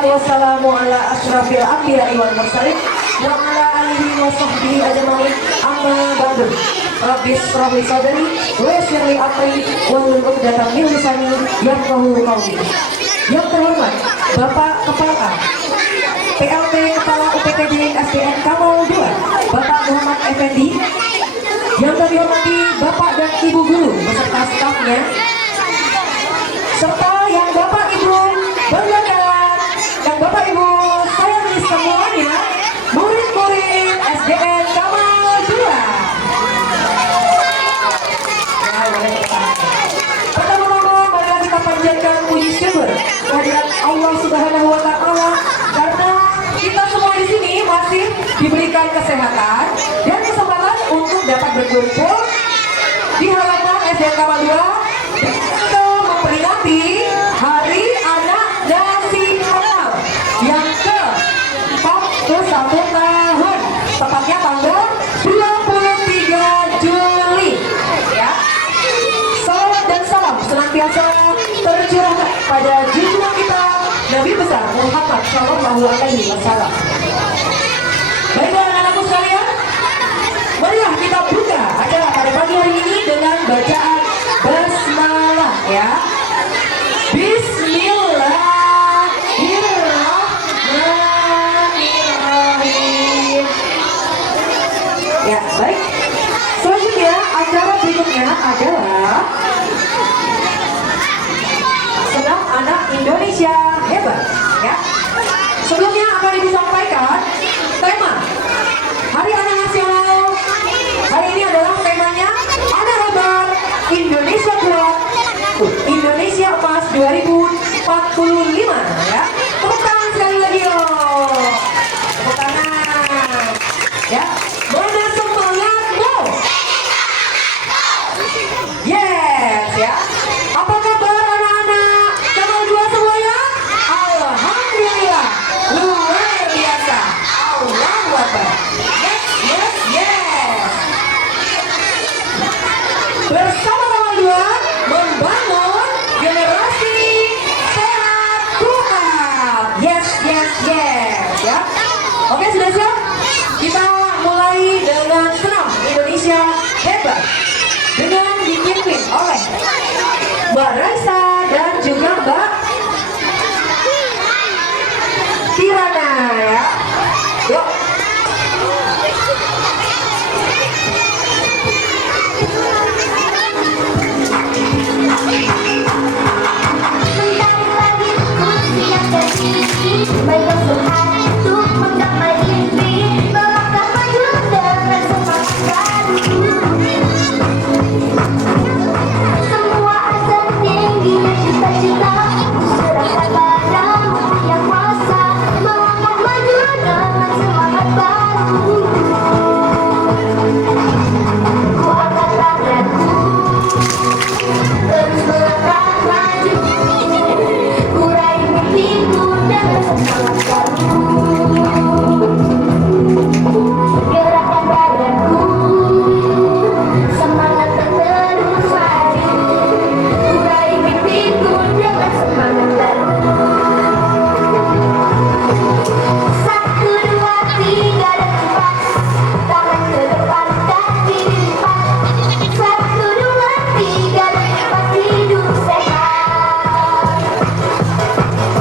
wassalatu wassalamu ala asyrafil anbiya'i wal mursalin wa ala alihi wa sahbihi ajma'in amma ba'du. Rabbi shrah li sadri wa yassir li amri wahlul 'uqdatam min lisani yafqahu qawli. Yang terhormat Bapak Kepala PLT Kepala UPTJ SDN Kamal 2 Bapak Muhammad Effendi, yang kami hormati Bapak dan Ibu Guru beserta stafnya, serta yang Bapak Ibu banggakan, yang Bapak Ibu sayangi semuanya, murid-murid SDN Kamal 2. Pertama-tama marilah kita panjatkan puji syukur kehadirat Allah Subhanahu wa Ta'ala karena kita semua di sini masih diberikan kesehatan dan kesempatan untuk dapat berkumpul di halaman SDN Kamal 2 untuk memperingati Hari Anak Nasional yang ke-41 tahun, tepatnya tanggal 23 Juli ya. Salam dan salam senantiasa tercurahkan pada junjungan kita Nabi besar Muhammad Shallallahu Alaihi Wasallam. Baiklah anak-anakku sekalian, marilah kita buka acara pada pagi hari ini dengan bacaan basmalah ya. Bismillahirrahmanirrahim. Ya, baik. Selanjutnya acara berikutnya adalah Senam Anak Indonesia Hebat ya. Sebelumnya akan disampaikan tema Hari Anak Nasional. Hari ini adalah temanya Anak Hebat, Indonesia Kuat, Indonesia Emas 2045 ya. Tepuk tangan sekali lagi yo. Tepuk tangan ya. Mana semangatmu? Yes ya. Apa kabar anak-anak Kamal 2 semuanya? Alhamdulillah luar biasa. Allahu Akbar. Yes, yes, yes. Bersama Kamal 2 membangun generasi sehat kuat. Yes, yes, yes ya. Oke, sudah siap? Kita mulai dengan senam Indonesia Hebat dengan dipimpin oleh Mbak Raisa dan juga Mbak Kirana ya. Yuk. Baiklah Tuhan untuk menggapai mimpi, melangkah maju dengan semangat baru. Semua asa tinggi dan cita-cita serahkan padamu yang kuasa, melangkah maju dengan semangat baru. Ku angkat tanganku, terus melangkah maju. Ku raih mimpiku dengan semangat baru. Gerakkan badanku, semangat dan terus maju. Ku raih mimpiku dengan semangat baru. 1, 2, 3 dan 4, tangan ke depan, kaki di depan. 1, 2, 3 dan 4, hidup sehat.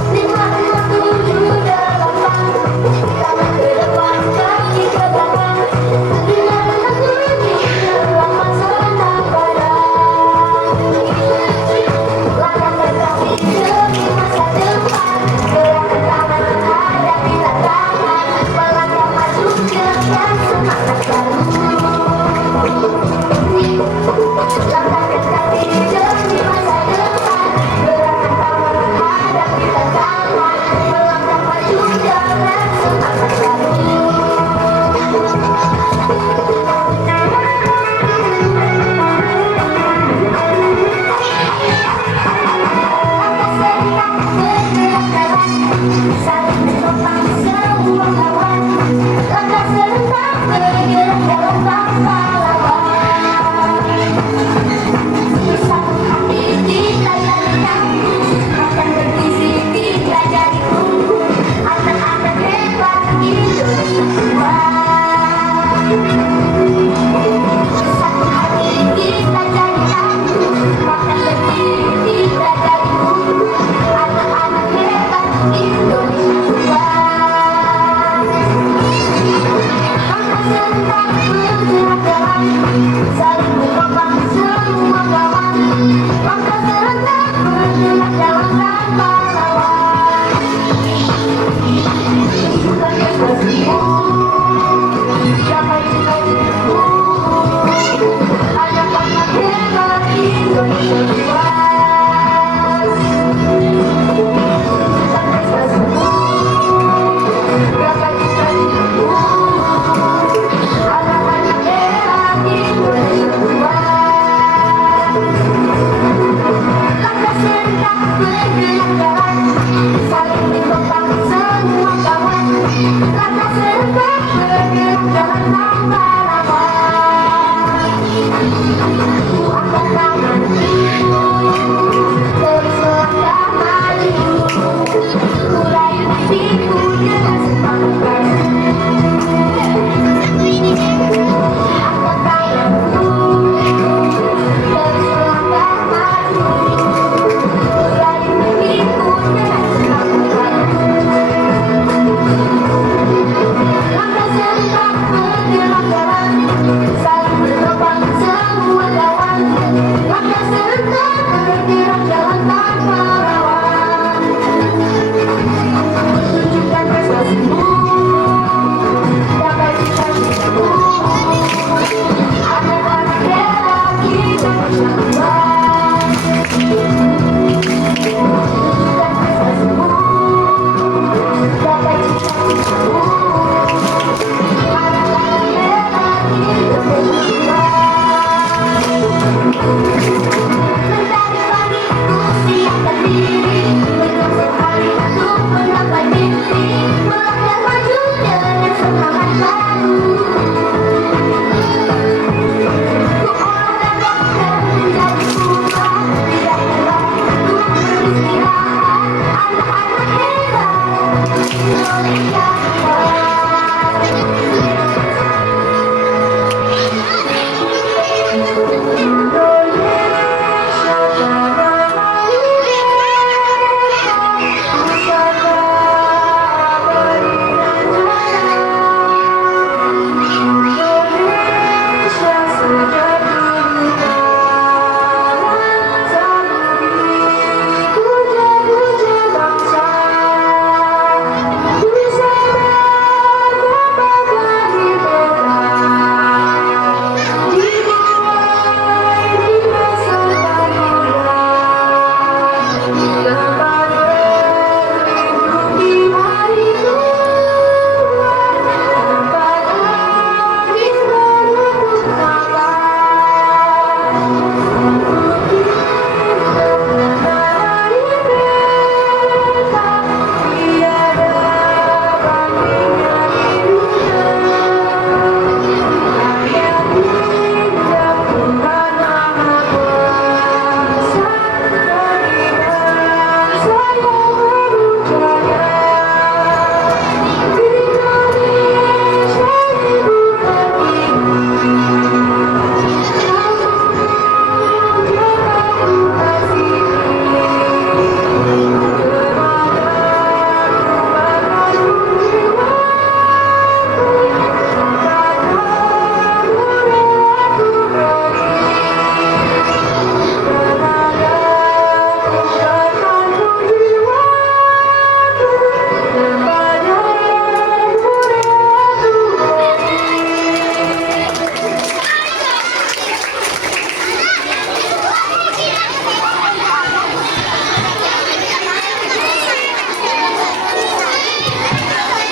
5, 6, 7, 8, tangan ke depan, kaki ke belakang. 5, 6, 7, 8, senam badan. Langkahkan kaki demi masa depan, gerakan tangan menghadapi tantangan, melangkah maju dengan semangat baru. Langkahkan kaki demi masa depan, gerakan tangan menghadapi tantangan, melangkah maju dengan semangat baru. Saling menopang semua lawan, langkah serentak bergerak dalam tanpa lawan. Satu hati kita jadi kamu, akan bervisi kita jadi tumbuh.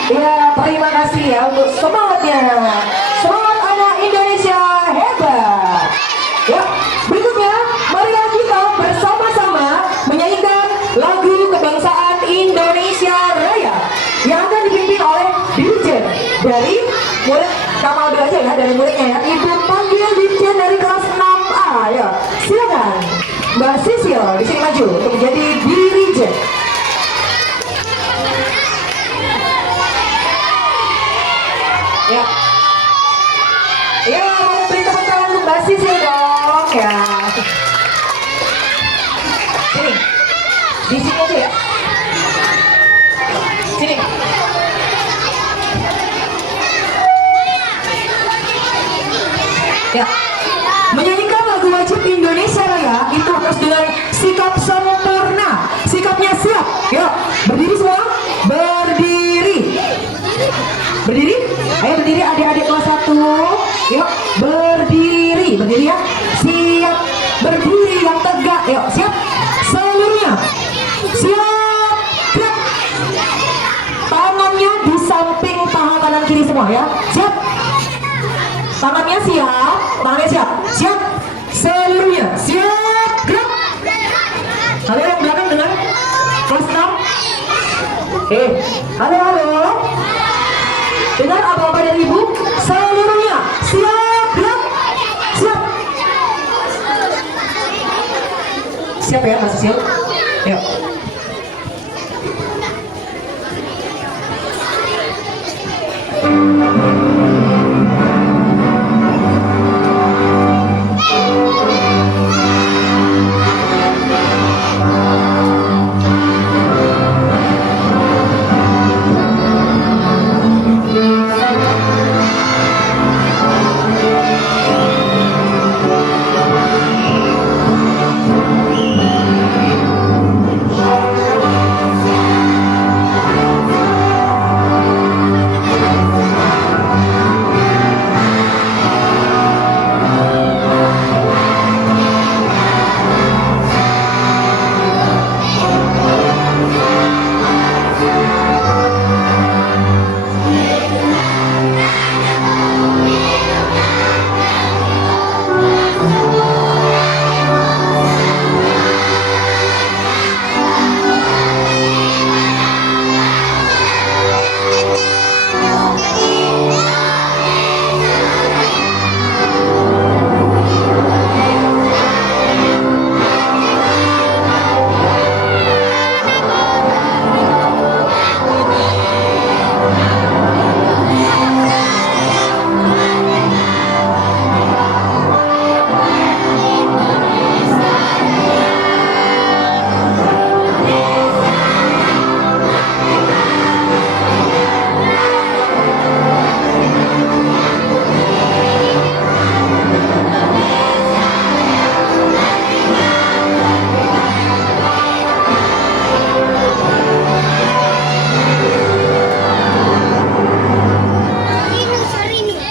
Ya, terima kasih ya untuk semangatnya. Semangat anak Indonesia hebat. Ya, berikutnya marilah kita bersama-sama menyanyikan lagu kebangsaan Indonesia Raya yang akan dipimpin oleh Dirjen dari murid Kamal aja ya, dari muridnya ya. Ibu panggil Dirjen dari kelas 6A ya. Silakan Mbak Sisil di sini maju untuk menjadi Dirjen. Ya, ya, mau beri tepuk tangan untuk Mbak Sisil dong ya. Sini, di sini aja ya. Sini. Ya, menyanyikan lagu wajib Indonesia Raya itu harus dengan sikap sempurna, sikapnya siap. Yuk, berdiri semua, berdiri. Berdiri, ayo berdiri adik-adik kelas 1. Yuk, berdiri, berdiri ya. Siap, berdiri yang tegak. Yuk, siap. Seluruhnya. Siap. Gerak. Tangannya di samping paha kanan kiri semua ya. Siap. Tangannya siap, tangannya siap. Siap. Seluruhnya. Siap. Gerak. Kalian yang belakang dengar? Kelas 6. Halo, halo. Dengar apa-apa dari ibu? Selalu siap ya Mas Sisil. Yuk.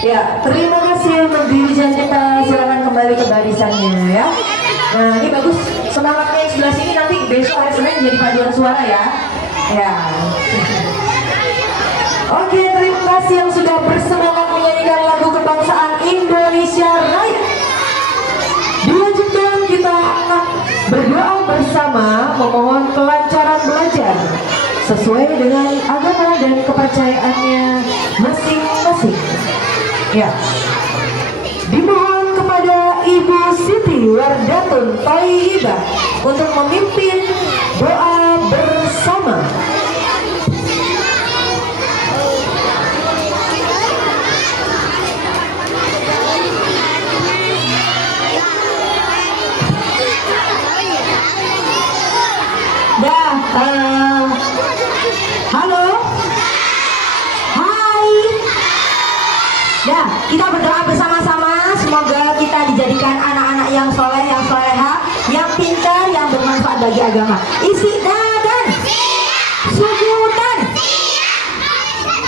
Ya, terima kasih untuk dirijen kita. Silakan kembali ke barisannya ya. Nah, ini bagus semangatnya yang sebelah sini, nanti besok hari Senin jadi paduan suara ya. Ya. Oke, terima kasih yang sudah bersemangat menyanyikan lagu kebangsaan Indonesia Raya. Dilanjutkan kita akan berdoa bersama memohon kelancaran belajar sesuai dengan agama dan kepercayaannya masing-masing. Ya, dimohon kepada Ibu Siti Wardatun Thayyibah untuk memimpin doa bersama. Halo, hai. Ya, kita berdoa bersama-sama. Semoga kita dijadikan anak-anak yang soleh, yang soleha, yang pintar, yang bermanfaat bagi agama. Istiqdadan, sujudan,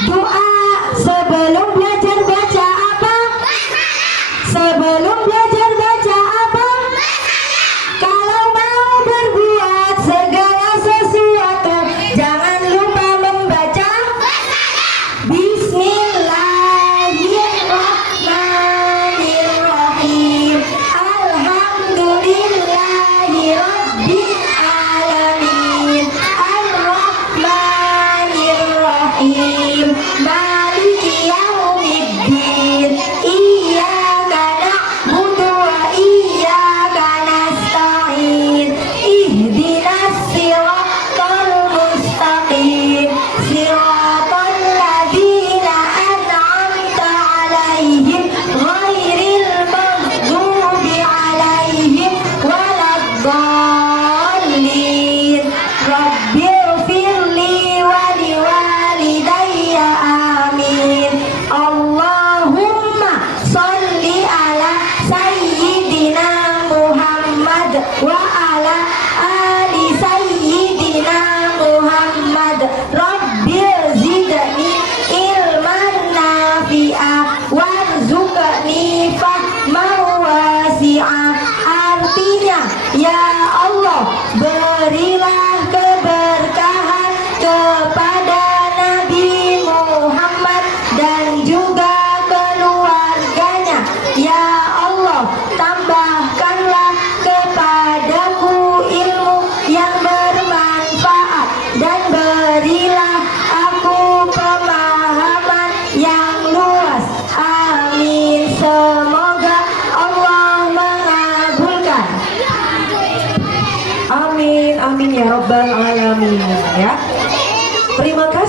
doa sebelum belajar baca apa? Sebelum belajar baca apa? Kalau mau berbuat segala sesuatu, jangan lupa membaca Bismillahirrahmanirrahim. Alhamdulillahirabbil alamin.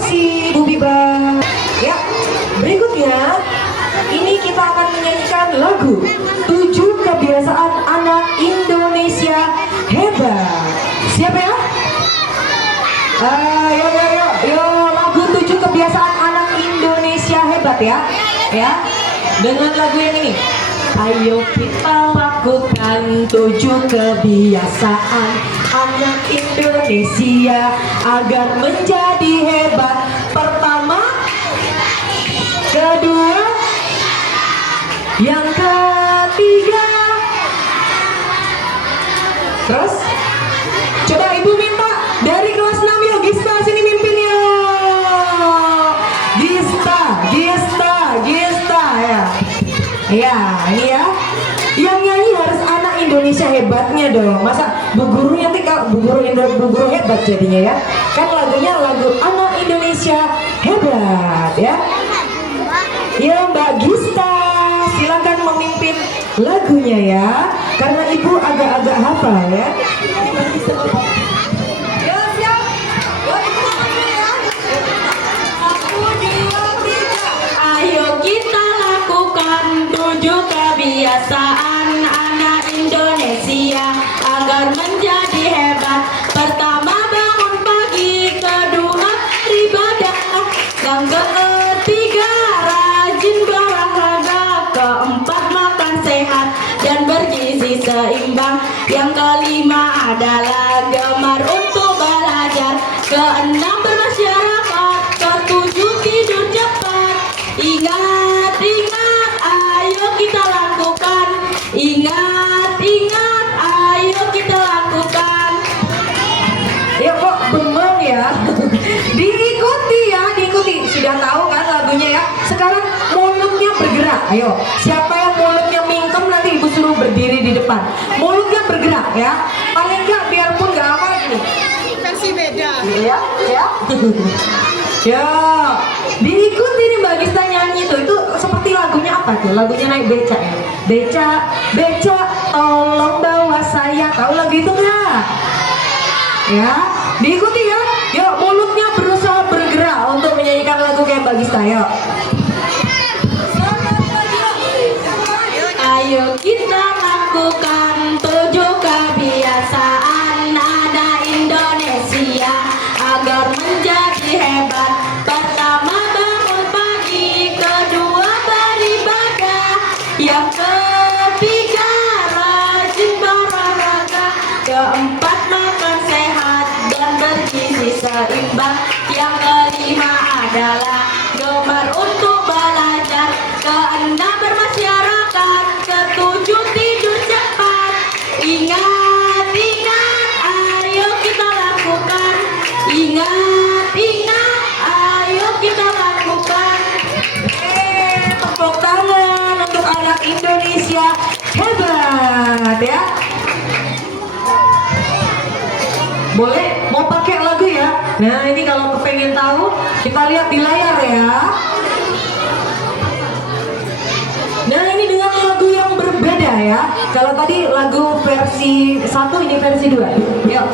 kasih Bu Biba. Ya, berikutnya ini kita akan menyanyikan lagu 7 Kebiasaan Anak Indonesia Hebat. Siapa ya? Yo, lagu 7 Kebiasaan Anak Indonesia Hebat ya. Ya, dengan lagu yang ini. Ayo kita lakukan 7 kebiasaan anak Indonesia agar menjadi hebat. Pertama, kedua, yang ketiga. Terus, coba ibu minta dari kelas 6 yuk, Gista sini mimpin yuk. Gista ya. Ya, ini ya. Yang nyanyi harus anak Indonesia hebatnya dong. Masa bu guru nanti kalau bu guru hebat jadinya ya. Kan lagunya lagu anak Indonesia hebat ya. Ya Mbak Gista, silakan memimpin lagunya ya. Karena ibu agak-agak hafal ya. Ayo kita lakukan 7 kebiasaan anak Indonesia agar menjadi hebat. Pertama, bangun pagi. Kedua, beribadah. Yang ketiga, rajin berolahraga. Keempat, makan sehat dan bergizi seimbang. Yang kelima adalah gemar untuk belajar. Keenam, bermasyarakat. Ketujuh, tidur cepat. Ingat, ayo kita lakukan. Ingat, ayo kita lakukan. Ya kok bengong ya. Diikuti. Sudah tahu kan lagunya ya. Sekarang mulutnya bergerak. Ayo, siapa yang mulutnya mingkem nanti ibu suruh berdiri di depan. Mulutnya bergerak ya. Paling enggak biarpun enggak apa nih. Versi beda. Ya. Ya, diikuti nih Mbak Gista nyanyi tuh. Itu seperti lagunya apa tuh? Lagunya naik beca ya. Beca, tolong bawa saya. Tahu lagu itu nggak? Ya, diikuti ya. Yuk, mulutnya berusaha bergerak untuk menyanyikan lagu kayak Mbak Gista. Yuk. Ayo kita lakukan 7 kebiasaan anak Indonesia agar menjadi hebat. Pertama, bangun pagi. Kedua, beribadah. Yang ketiga, rajin berolahraga. Keempat, makan sehat dan bergizi seimbang. Yang kelima adalah gemar untuk belajar. Keenam, bermasyarakat. Ketujuh, tidur cepat. Ingat, ayo kita lakukan. Ingat, ayo kita lakukan. Tepuk tangan untuk anak Indonesia hebat ya. Boleh mau pakai lagu ya. Nah ini kalau kepengen tahu kita lihat di layar ya. Nah ini dengan lagu yang berbeda ya. Kalau tadi lagu versi 1, ini versi 2. Yuk.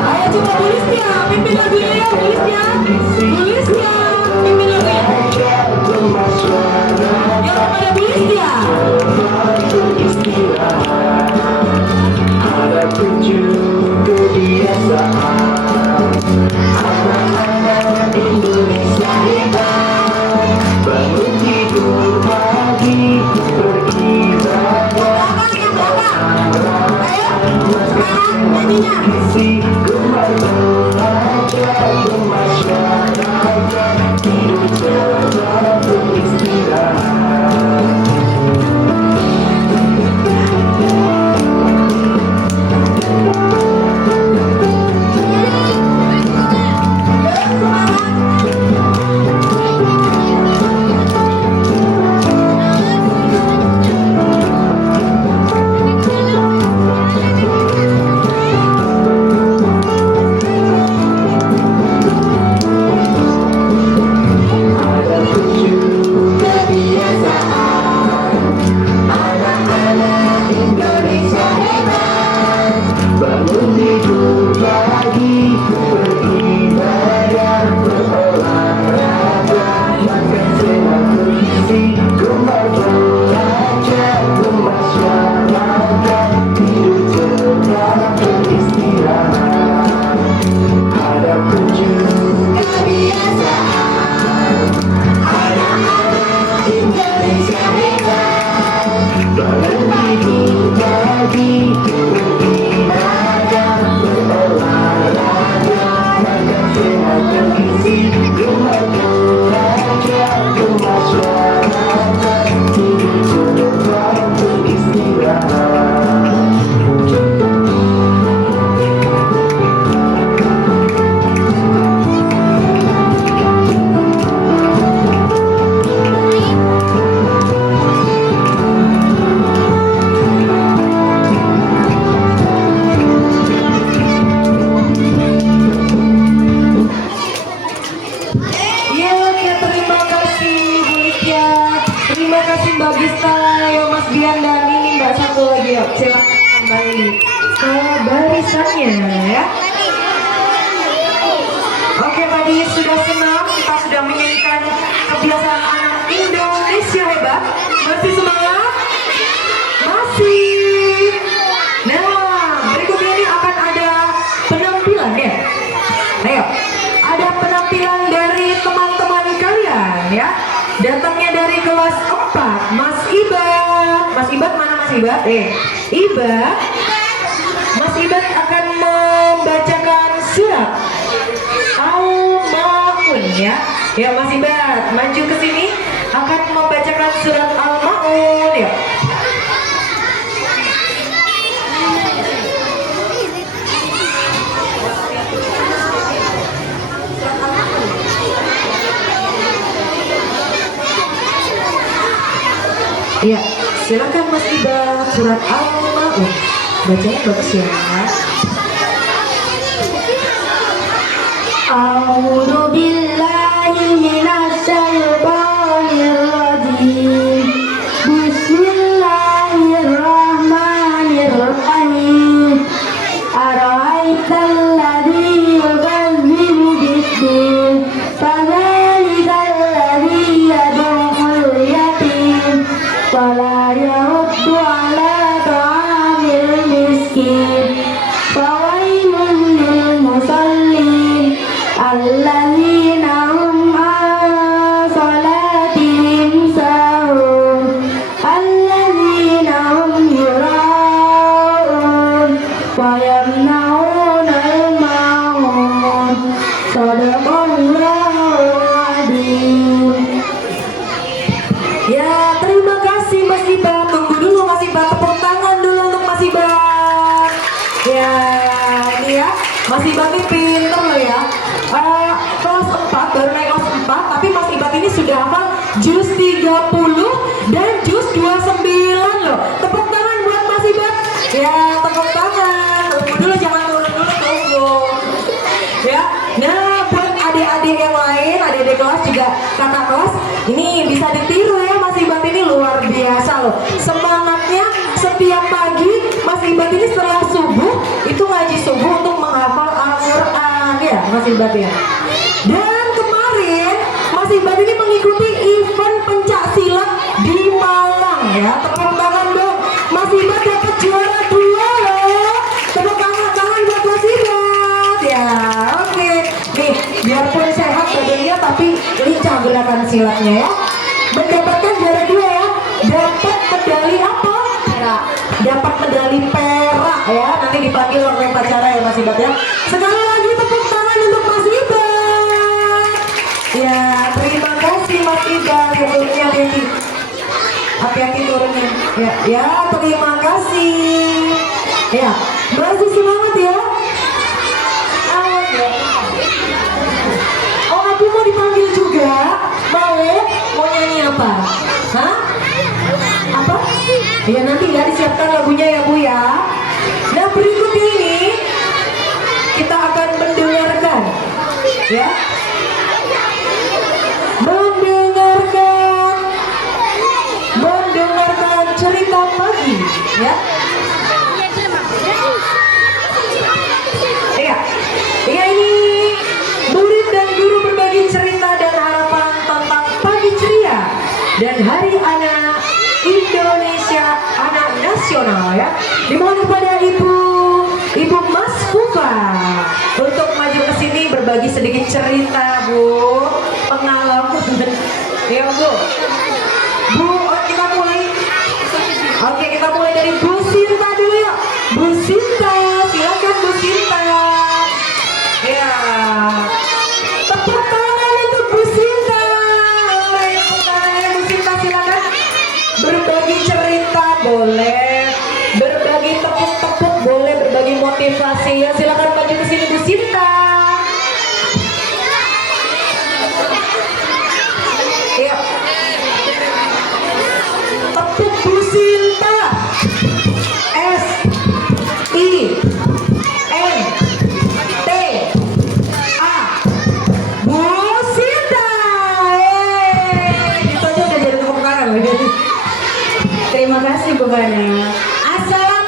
Ayo coba Bulisnya, pimpin lagunya ya Bulisnya, pimpin lagunya. Yang kepada Bulisnya. Ada 7 kebiasaan anak-anak Indonesia hebat. Bangun tidur pagi, beribadah. Isi gemar belajar, bermasyarakat, tidur cepat, beristirahat. Ayo, silakan kembali ke barisannya ya. Oke, tadi sudah senang, kita sudah menyanyikan kebiasaan anak Indonesia hebat. Masih semangat? Masih. Nah, berikutnya ini akan ada penampilan ya. Ayo, ada penampilan dari teman-teman kalian ya. Datangnya dari kelas 4, Mas Ibat. Mas Ibat mana Mas Ibat? Ibat. Mas Ibat akan membacakan surat Al-Ma'un ya. Ya Mas Ibat, maju ke sini akan membacakan surat Al-Ma'un ya. Ya, silakan Mas Iba, surat Al-Ma'un. Bacanya bagus ya. A'udzu billahi minasy syaithanir rajim. Bismillahirrahmanirrahim. Ara'aital ladzi yukazzibu bid-din, fadzalikal ladzi yad'ul yatim wa la yaruddu 'ala ta'amil miskin. Fawailun lil musallin alladzina hum 'an salatihim sahun alladzina hum yura'un wa yamna'una al-ma'un. Shadaqallahul adzim. Ya, terima kasih Mas Iba. Tunggu dulu Mas Iba, tepuk tangan dulu untuk Mas Iba. Ya, ini ya, Mas Iba ini pinter loh ya. Kelas 4, baru naik kelas 4, tapi Mas Iba ini sudah hafal juz 30 dan juz 29 loh. Tepuk tangan buat Mas Iba. Ya, tepuk tangan. Tunggu dulu, jangan turun dulu, tunggu. Ya, nah buat adik-adik yang lain, adik-adik kelas juga kakak kelas, ini bisa ditiru ya. Mas Ibat ini luar biasa loh. Semangatnya setiap pagi Mas Ibat ini setelah subuh itu ngaji subuh untuk menghafal Al-Quran ya Mas Ibat ya. Dan kemarin Mas Ibat ini mengikuti event pencak silat di Malang ya. Tepuk tangan dong. Mas Ibat dapat juara 2 loh. Tepuk tangan buat Mas Ibat ya. Oke, nih biarpun sehat badannya tapi lincah gerakan silatnya ya. Mendapatkan juara 2 ya. Dapat medali apa? Perak. Dapat medali perak ya. Nanti dipanggil oleh pacara ya Mas Ibat ya. Sekali lagi tepuk tangan untuk Mas Ibat. Ya, terima kasih Mas Ibat. Ya, turunnya hati-hati. Hati-hati turunnya. Ya, terima kasih. Ya, masih semangat ya. Awas ya. Oh, aku mau dipanggil juga. Mau nyanyi apa? Hah? Apa? Ya nanti nggak disiapkan lagunya ya Bu ya. Nah berikutnya ini kita akan mendengarkan ya. Mendengarkan cerita pagi ya. Iya. Iya ini murid dan guru berbagi cerita dan harapan tentang pagi ceria dan Hari Anak Indonesia Anak Nasional ya. Dimohon kepada Ibu Mas Fufa untuk maju ke sini berbagi sedikit cerita Bu, pengalaman. Ya Bu. Kita mulai. Oke, kita mulai dari Bu Sinta dulu ya. Bu Sinta, silakan Bu Sinta. Ya. Tepuk tangan untuk Bu Sinta. Tepuk tangan Bu Sinta, silakan. Berbagi cerita boleh, berbagi tepuk-tepuk boleh, berbagi motivasi ya. Silakan maju ke sini Bu Sinta. Ya. Tepuk Bu Sinta. S I N T A. Bu Sinta. Gitu aja udah jadi tepuk tangan. Terima kasih Bu Bana. Assalamualaikum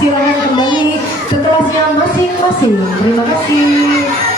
Silakan kembali ke kelasnya masing-masing. Terima kasih.